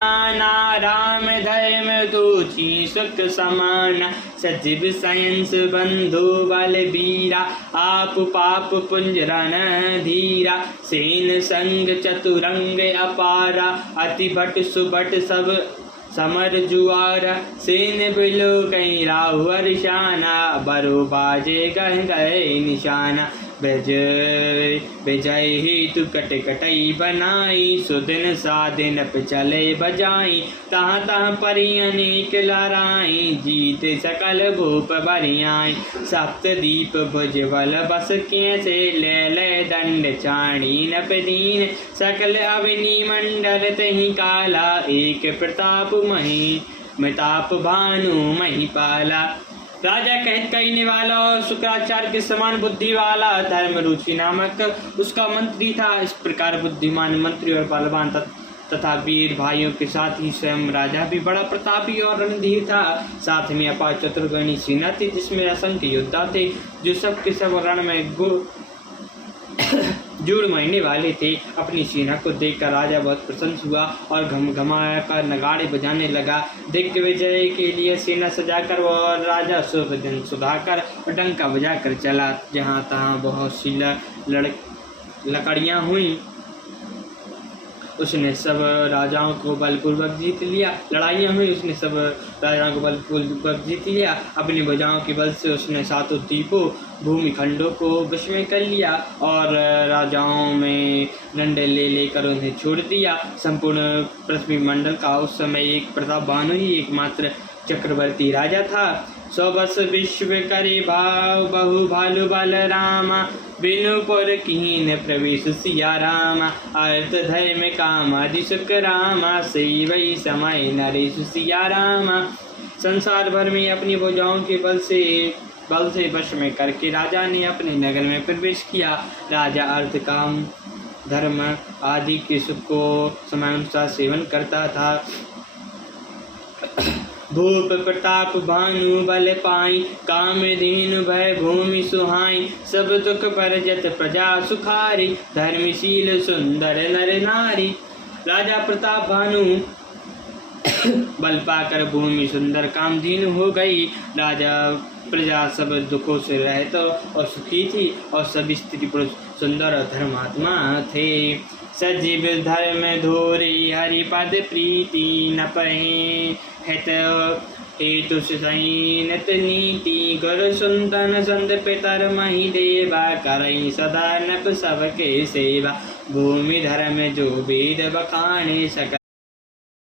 राम धर्म दूची सुख समान, सजीव सायंस बंधु बलबीरा, आप पाप पुंजरन धीरा, सेन संग चतुरंग अपारा, अति भट सुभट सब समर जुआरा, सेन बिलो कहीं राहु हर्षाना, बरो बाजे गह गए निशाना, विजय विजय हेतु कट कटई बनाई, सुदिन सादिन पे चले बजाई, तहाँ तहाँ परी अनेक लहराई, जीत सकल भूप बरियाई, सप्त दीप भुजबल बस कैसे, ले ले दंड चाणी नपदीन, सकल अवनी मंडल तही काला, एक प्रताप मही मिताप भानु मही पाला। राजा कहत कहने वाला और शुक्राचार्य के समान बुद्धि वाला, धर्म रुचि नामक उसका मंत्री था। इस प्रकार बुद्धिमान मंत्री और बलवान तथा वीर भाइयों के साथ ही स्वयं राजा भी बड़ा प्रतापी और रणधीर था। साथ में अपार चतुर्गणी सेना थी, जिसमें असंख्य योद्धा थे, जो सब के सब रण में जुड़ महीने वाले थे। अपनी सेना को देखकर राजा बहुत प्रसन्न हुआ और घमघमाया कर नगाड़े बजाने लगा। दिग्विजय के लिए सेना सजाकर और राजा शुभ दिन सुधाकर और डंका बजाकर चला। जहाँ तहाँ बहुत सी लकड़ियाँ हुई, उसने सब राजाओं को बलपूर्वक जीत लिया। लड़ाइयाँ हुई, उसने सब राजाओं को बलपूर्वक जीत लिया। अपनी भुजाओं के बल से उसने सातों द्वीपों भूमिखंडों को वश में कर लिया और राजाओं में डंडे ले लेकर उन्हें छोड़ दिया। संपूर्ण पृथ्वी मंडल का उस समय एक प्रताप भानु ही एकमात्र चक्रवर्ती राजा था। 100 वर्ष विश्व करे भाव, बहु भालु बल रामा, बिनु पुर कीन प्रवेश सिया रामा, अर्थ धर्म काम आदि सुख रामा, सही वही समय नरेश सिया रामा। संसार भर में अपनी भुजाओं के बल से वश में करके राजा ने अपने नगर में प्रवेश किया। राजा अर्थ काम धर्म आदि के सुख को समयानुसार सेवन करता था। भूप प्रताप भानु बल पाई, काम दीन भय भूमि सुहाई, सब दुख परजत प्रजा सुखारी, धर्मशील सुंदर नर नारी। राजा प्रताप भानु बल पाकर भूमि सुंदर कामधीन हो गई। राजा प्रजा सब दुखों से रहत और सुखी थी और सब स्त्री पुरुष सुंदर और धर्मात्मा थे। सजीव धर्म धोरी हरिपद प्रीति न पहे, हित हेतु सैनत नीति, गुरु सुंदन संत पितर मही देवा, करई सदा नप सबके सेवा, भूमि धर्म जो वेद बखाने सकल